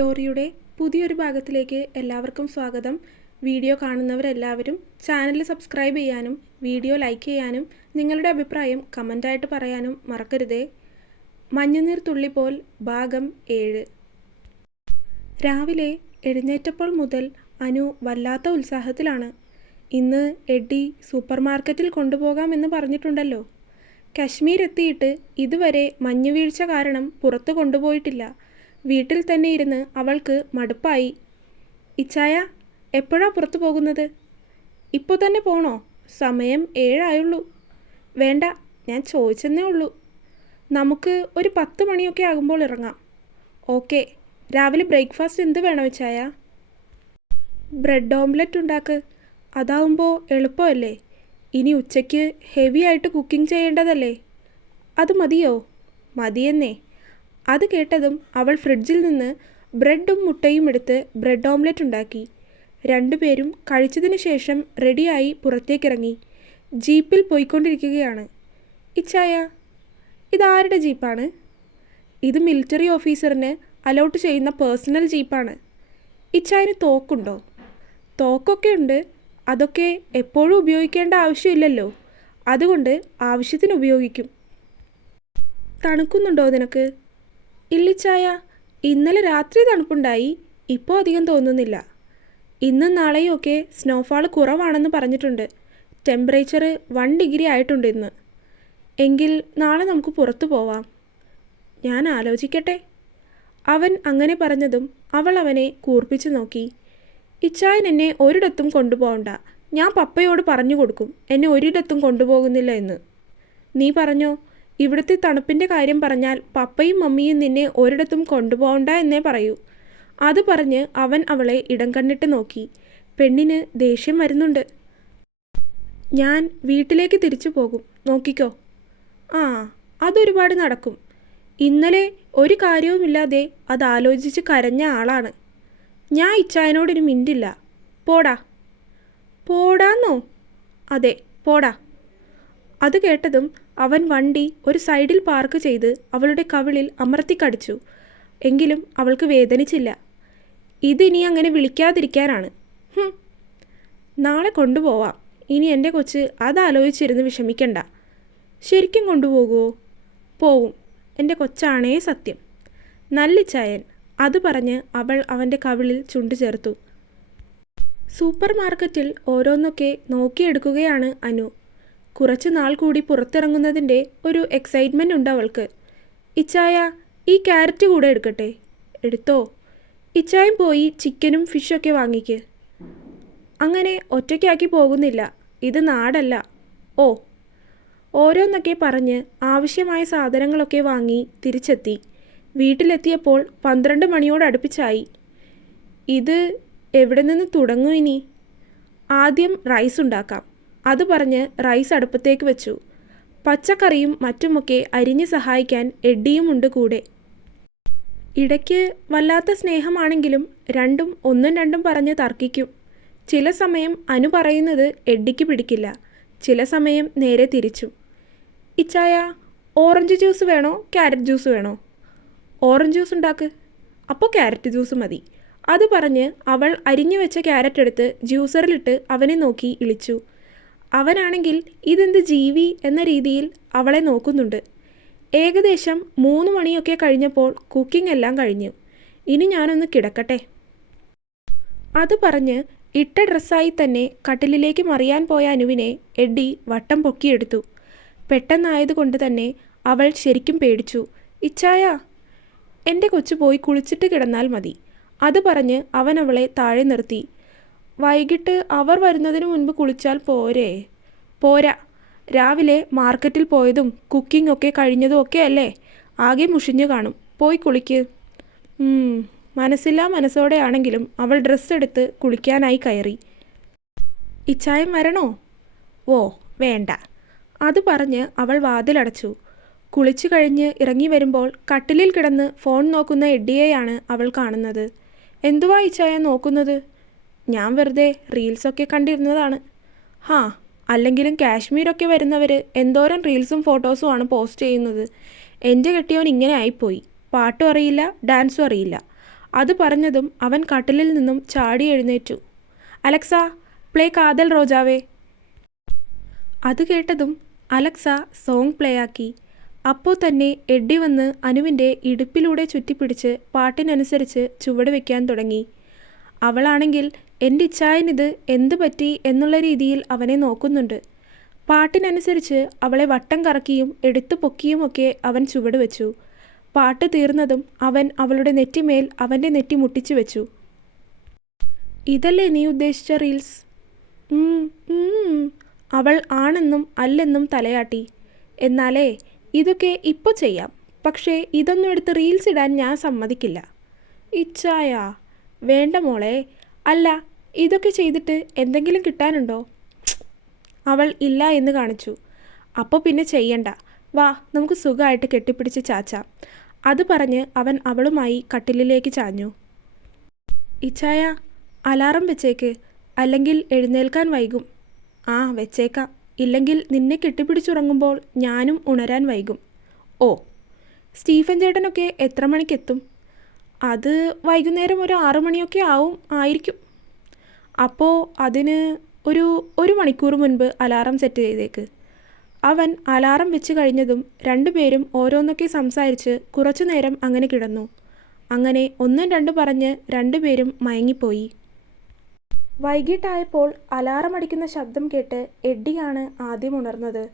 സ്റ്റോറിയുടെ പുതിയൊരു ഭാഗത്തിലേക്ക് എല്ലാവർക്കും സ്വാഗതം. വീഡിയോ കാണുന്നവരെല്ലാവരും ചാനൽ സബ്സ്ക്രൈബ് ചെയ്യാനും വീഡിയോ ലൈക്ക് ചെയ്യാനും നിങ്ങളുടെ അഭിപ്രായം കമന്റായിട്ട് പറയാനും മറക്കരുതേ. മഞ്ഞുനീർ തുള്ളിപ്പോൽ ഭാഗം ഏഴ്. രാവിലെ എഴുന്നേറ്റപ്പോൾ മുതൽ അനു വല്ലാത്ത ഉത്സാഹത്തിലാണ്. ഇന്ന് എഡി സൂപ്പർ മാർക്കറ്റിൽ കൊണ്ടുപോകാമെന്ന് പറഞ്ഞിട്ടുണ്ടല്ലോ. കശ്മീർ എത്തിയിട്ട് ഇതുവരെ മഞ്ഞുവീഴ്ച കാരണം പുറത്തു കൊണ്ടുപോയിട്ടില്ല. വീട്ടിൽ തന്നെ ഇരുന്ന് അവൾക്ക് മടുപ്പായി. ഇച്ചായ എപ്പോഴാ പുറത്തു പോകുന്നത്? ഇപ്പോൾ തന്നെ പോണോ? സമയം ഏഴായുള്ളൂ. വേണ്ട ഞാൻ ചോദിച്ചെന്നേ ഉള്ളൂ. നമുക്ക് ഒരു പത്ത് മണിയൊക്കെ ആകുമ്പോൾ ഇറങ്ങാം. ഓക്കെ രാവിലെ ബ്രേക്ക്ഫാസ്റ്റ് എന്ത് വേണം ഇച്ചായ? ബ്രെഡ് ഓംലെറ്റ് ഉണ്ടാക്ക്. അതാവുമ്പോൾ എളുപ്പമല്ലേ? ഇനി ഉച്ചയ്ക്ക് ഹെവി ആയിട്ട് കുക്കിംഗ് ചെയ്യേണ്ടതല്ലേ? അത് മതിയോ? മതിയെന്നേ. അത് കേട്ടതും അവൾ ഫ്രിഡ്ജിൽ നിന്ന് ബ്രെഡും മുട്ടയും എടുത്ത് ബ്രെഡ് ഓംലെറ്റ് ഉണ്ടാക്കി. രണ്ടുപേരും കഴിച്ചതിന് ശേഷം റെഡിയായി പുറത്തേക്കിറങ്ങി. ജീപ്പിൽ പോയിക്കൊണ്ടിരിക്കുകയാണ്. ഇച്ചായ ഇതാരുടെ ജീപ്പാണ്? ഇത് മിലിറ്ററി ഓഫീസറിന് അലോട്ട് ചെയ്യുന്ന പേഴ്സണൽ ജീപ്പാണ്. ഇച്ചായന് തോക്കുണ്ടോ? തോക്കൊക്കെ ഉണ്ട്. അതൊക്കെ എപ്പോഴും ഉപയോഗിക്കേണ്ട ആവശ്യമില്ലല്ലോ. അതുകൊണ്ട് ആവശ്യത്തിന് ഉപയോഗിക്കും. തണുക്കുന്നുണ്ടോ നിനക്ക്? ഇല്ലിച്ചായ ഇന്നലെ രാത്രി തണുപ്പുണ്ടായി ഇപ്പോൾ അധികം തോന്നുന്നില്ല. ഇന്നും നാളെയും ഒക്കെ സ്നോഫാൾ കുറവാണെന്ന് പറഞ്ഞിട്ടുണ്ട്. ടെമ്പറേച്ചർ വൺ ഡിഗ്രി ആയിട്ടുണ്ട് ഇന്ന്. എങ്കിൽ നാളെ നമുക്ക് പുറത്തു പോവാം. ഞാൻ ആലോചിക്കട്ടെ. അവൻ അങ്ങനെ പറഞ്ഞതും അവൾ അവനെ കൂർപ്പിച്ചു നോക്കി. ഇച്ചായൻ എന്നെ ഒരിടത്തും കൊണ്ടുപോകണ്ട. ഞാൻ പപ്പയോട് പറഞ്ഞു കൊടുക്കും. എന്നെ ഒരിടത്തും കൊണ്ടുപോകുന്നില്ല എന്ന്. നീ പറഞ്ഞോ? ഇവിടുത്തെ തണുപ്പിന്റെ കാര്യം പറഞ്ഞാൽ പപ്പയും മമ്മിയും നിന്നെ ഒരിടത്തും കൊണ്ടുപോകണ്ട എന്നേ പറയൂ. അത് പറഞ്ഞ് അവൻ അവളെ ഇടം കണ്ടിട്ട് നോക്കി. പെണ്ണിന് ദേഷ്യം വരുന്നുണ്ട്. ഞാൻ വീട്ടിലേക്ക് തിരിച്ചു പോകും. നോക്കിക്കോ. ആ അതൊരുപാട് നടക്കും. ഇന്നലെ ഒരു കാര്യവുമില്ലാതെ അതാലോചിച്ച് കരഞ്ഞ ആളാണ്. ഞാൻ ഇച്ചായനോടൊരു മിണ്ടില്ല. പോടാ. പോടാന്നോ? അതെ പോടാ. അത് കേട്ടതും അവൻ വണ്ടി ഒരു സൈഡിൽ പാർക്ക് ചെയ്ത് അവളുടെ കവിളിൽ അമർത്തിക്കടിച്ചു എങ്കിലും അവൾക്ക് വേദനിച്ചില്ല. ഇതിനി അങ്ങനെ വിളിക്കാതിരിക്കാനാണ്. നാളെ കൊണ്ടുപോവാം. ഇനി എന്റെ കൊച്ച് അതാലോചിച്ചിരുന്ന് വിഷമിക്കണ്ട. ശരിക്കും കൊണ്ടുപോകുമോ പോവും. എന്റെ കൊച്ചാണേ സത്യം. നല്ല ചായൻ. അത് പറഞ്ഞ് അവൾ അവന്റെ കവിളിൽ ചുണ്ടു ചേർത്തു. സൂപ്പർ മാർക്കറ്റിൽ ഓരോന്നൊക്കെ നോക്കിയെടുക്കുകയാണ് അനു. കുറച്ച് നാൾ കൂടി പുറത്തിറങ്ങുന്നതിന്റെ ഒരു എക്സൈറ്റ്മെന്റ് ഉണ്ട് അവൾക്ക്. ഇച്ചായ ഈ ക്യാരറ്റ് കൂടെ എടുക്കട്ടെ? എടുത്തോ? ഇച്ചായം പോയി ചിക്കനും ഫിഷൊക്കെ വാങ്ങിക്ക്. അങ്ങനെ ഒറ്റയ്ക്കാക്കി പോകുന്നില്ല. ഇത് നാടല്ല. ഓ. ഓരോന്നൊക്കെ പറഞ്ഞ് ആവശ്യമായ സാധനങ്ങളൊക്കെ വാങ്ങി തിരിച്ചെത്തി. വീട്ടിലെത്തിയപ്പോൾ പന്ത്രണ്ട് മണിയോട് അടുപ്പിച്ചായി. ഇത് എവിടെ നിന്ന് തുടങ്ങും ഇനി? ആദ്യം റൈസ് ഉണ്ടാക്കാം. അത് പറഞ്ഞ് റൈസ് അടുപ്പത്തേക്ക് വെച്ചു. പച്ചക്കറിയും മറ്റുമൊക്കെ അരിഞ്ഞ് സഹായിക്കാൻ എഡ്ഡിയും ഉണ്ട് കൂടെ. ഇടയ്ക്ക് വല്ലാത്ത സ്നേഹമാണെങ്കിലും രണ്ടും ഒന്നും രണ്ടും പറഞ്ഞ് തർക്കിക്കും. ചില സമയം അനു പറയുന്നത് എഡ്ഡിക്ക് പിടിക്കില്ല. ചില സമയം നേരെ തിരിച്ചു. ഇച്ചായ ഓറഞ്ച് ജ്യൂസ് വേണോ? ക്യാരറ്റ് ജ്യൂസ് വേണോ? ഓറഞ്ച് ജ്യൂസ് ഉണ്ടാക്ക്. അപ്പോൾ ക്യാരറ്റ് ജ്യൂസ് മതി. അത് പറഞ്ഞ് അവൾ അരിഞ്ഞു വെച്ച ക്യാരറ്റ് എടുത്ത് ജ്യൂസറിലിട്ട് അവനെ നോക്കി ഇളിച്ചു. അവനാണെങ്കിൽ ഇതെന്ത് ജീവി എന്ന രീതിയിൽ അവളെ നോക്കുന്നുണ്ട്. ഏകദേശം മൂന്ന് മണിയൊക്കെ കഴിഞ്ഞപ്പോൾ കുക്കിംഗ് എല്ലാം കഴിഞ്ഞു. ഇനി ഞാനൊന്ന് കിടക്കട്ടെ. അത് പറഞ്ഞ് ഇട്ട ഡ്രസ്സായി തന്നെ കട്ടിലിലേക്ക് മറിയാൻ പോയ അനുവിനെ എഡ്ഡി വട്ടം പൊക്കിയെടുത്തു. പെട്ടെന്നായതുകൊണ്ട് തന്നെ അവൾ ശരിക്കും പേടിച്ചു. ഇച്ചായ എന്റെ കൊച്ചു പോയി കുളിച്ചിട്ട് കിടന്നാൽ മതി. അത് പറഞ്ഞ് അവൻ അവളെ താഴെ നിർത്തി. വൈകിട്ട് അവർ വരുന്നതിന് മുൻപ് കുളിച്ചാൽ പോരെ. പോരാ. രാവിലെ മാർക്കറ്റിൽ പോയതും കുക്കിംഗ് ഒക്കെ കഴിഞ്ഞതും ഒക്കെ അല്ലേ? ആകെ മുഷിഞ്ഞു കാണും. പോയി കുളിക്ക്. മനസ്സില്ലാ മനസ്സോടെയാണെങ്കിലും അവൾ ഡ്രസ്സ് എടുത്ത് കുളിക്കാനായി കയറി. ഇച്ചായം വരണോ? ഓ വേണ്ട. അത് പറഞ്ഞ് അവൾ വാതിലടച്ചു. കുളിച്ചു കഴിഞ്ഞ് ഇറങ്ങി വരുമ്പോൾ കട്ടിലിൽ കിടന്ന് ഫോൺ നോക്കുന്ന എഡ്ഡിയെയാണ് അവൾ കാണുന്നത്. എന്തുവാ ഇച്ചായ നോക്കുന്നത്? ഞാൻ വെറുതെ റീൽസൊക്കെ കണ്ടിരുന്നതാണ്. ഹാ അല്ലെങ്കിലും കാശ്മീരൊക്കെ വരുന്നവർ എന്തോരം റീൽസും ഫോട്ടോസും ആണ് പോസ്റ്റ് ചെയ്യുന്നത്. എന്റെ കെട്ടിയവൻ ഇങ്ങനെ ആയിപ്പോയി. പാട്ടും അറിയില്ല ഡാൻസും അറിയില്ല. അത് പറഞ്ഞതും അവൻ കട്ടിലിൽ നിന്നും ചാടി എഴുന്നേറ്റു. അലക്സ പ്ലേ കാതൽ റോജാവേ. അത് കേട്ടതും അലക്സ സോങ് പ്ലേ ആക്കി. അപ്പോൾ തന്നെ എഡ്ഡി വന്ന് അനുവിന്റെ ഇടുപ്പിലൂടെ ചുറ്റിപ്പിടിച്ച് പാട്ടിനനുസരിച്ച് ചുവട് വയ്ക്കാൻ തുടങ്ങി. അവളാണെങ്കിൽ എന്റെ ഇച്ഛായനിത് എന്ത് പറ്റി? എന്നുള്ള രീതിയിൽ അവനെ നോക്കുന്നുണ്ട്. പാട്ടിനനുസരിച്ച് അവളെ വട്ടം കറക്കിയും എടുത്തു പൊക്കിയുമൊക്കെ അവൻ ചുവട് വെച്ചു. പാട്ട് തീർന്നതും അവൻ അവളുടെ നെറ്റിമേൽ അവന്റെ നെറ്റി മുട്ടിച്ചു വെച്ചു. ഇതല്ലേ നീ ഉദ്ദേശിച്ച റീൽസ്. അവൾ ആണെന്നും അല്ലെന്നും തലയാട്ടി. എന്നാലേ ഇതൊക്കെ ഇപ്പോൾ ചെയ്യാം. പക്ഷേ ഇതൊന്നും എടുത്ത് റീൽസ് ഇടാൻ ഞാൻ സമ്മതിക്കില്ല. ഇച്ചായ വേണ്ട മോളെ. അല്ല ഇതൊക്കെ ചെയ്തിട്ട് എന്തെങ്കിലും കിട്ടാനുണ്ടോ? അവൾ ഇല്ല എന്ന് കാണിച്ചു. അപ്പോൾ പിന്നെ ചെയ്യണ്ട. വാ നമുക്ക് സുഖമായിട്ട് കെട്ടിപ്പിടിച്ച് ചാച്ചാം. അത് പറഞ്ഞ് അവൻ അവളുമായി കട്ടിലിലേക്ക് ചാഞ്ഞു. ഇച്ചായ അലാറം വെച്ചേക്ക്. അല്ലെങ്കിൽ എഴുന്നേൽക്കാൻ വൈകും. ആ വെച്ചേക്കാം. ഇല്ലെങ്കിൽ നിന്നെ കെട്ടിപ്പിടിച്ചുറങ്ങുമ്പോൾ ഞാനും ഉണരാൻ വൈകും. ഓ സ്റ്റീഫൻ ചേട്ടനൊക്കെ എത്ര മണിക്കെത്തും? അത് വൈകുന്നേരം ഒരു ആറു മണിയൊക്കെ ആവും ആയിരിക്കും. അപ്പോൾ അതിന് ഒരു ഒരു മണിക്കൂർ മുൻപ് അലാറം സെറ്റ് ചെയ്തേക്ക്. അവൻ അലാറം വെച്ച് കഴിഞ്ഞതും രണ്ടുപേരും ഓരോന്നൊക്കെ സംസാരിച്ച് കുറച്ചു നേരം അങ്ങനെ കിടന്നു. അങ്ങനെ ഒന്നും രണ്ടും പറഞ്ഞ് രണ്ടുപേരും മയങ്ങിപ്പോയി. വൈകിട്ടായപ്പോൾ അലാറം അടിക്കുന്ന ശബ്ദം കേട്ട് എഡ്ഡിയാണ് ആദ്യം ഉണർന്നത്.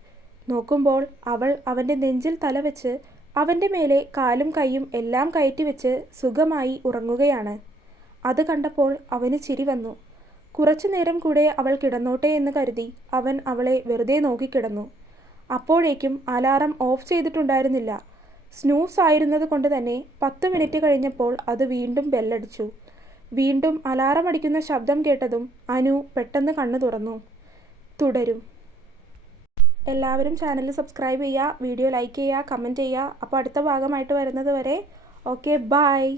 നോക്കുമ്പോൾ അവൾ അവന്റെ നെഞ്ചിൽ തലവെച്ച് അവന്റെ മേലെ കാലും കൈയും എല്ലാം കയറ്റി വെച്ച് സുഖമായി ഉറങ്ങുകയാണ്. അത് കണ്ടപ്പോൾ അവന് ചിരി വന്നു. കുറച്ചു നേരം കൂടെ അവൾ കിടന്നോട്ടെ എന്ന് കരുതി അവൻ അവളെ വെറുതെ നോക്കിക്കിടന്നു അപ്പോഴേക്കും അലാറം ഓഫ് ചെയ്തിട്ടുണ്ടായിരുന്നില്ല. സ്നൂസ് ആയിരുന്നത് കൊണ്ട് തന്നെ പത്ത് മിനിറ്റ് കഴിഞ്ഞപ്പോൾ അത് വീണ്ടും ബെല്ലടിച്ചു. വീണ്ടും അലാറം അടിക്കുന്ന ശബ്ദം കേട്ടതും അനു പെട്ടെന്ന് കണ്ണു തുറന്നു. തുടരും. എല്ലാവരും ചാനൽ സബ്സ്ക്രൈബ് ചെയ്യുക വീഡിയോ ലൈക്ക് ചെയ്യുക കമന്റ് ചെയ്യുക. അപ്പോൾ അടുത്ത ഭാഗമായിട്ട് വരുന്നത് വരെ ഓക്കെ ബായ്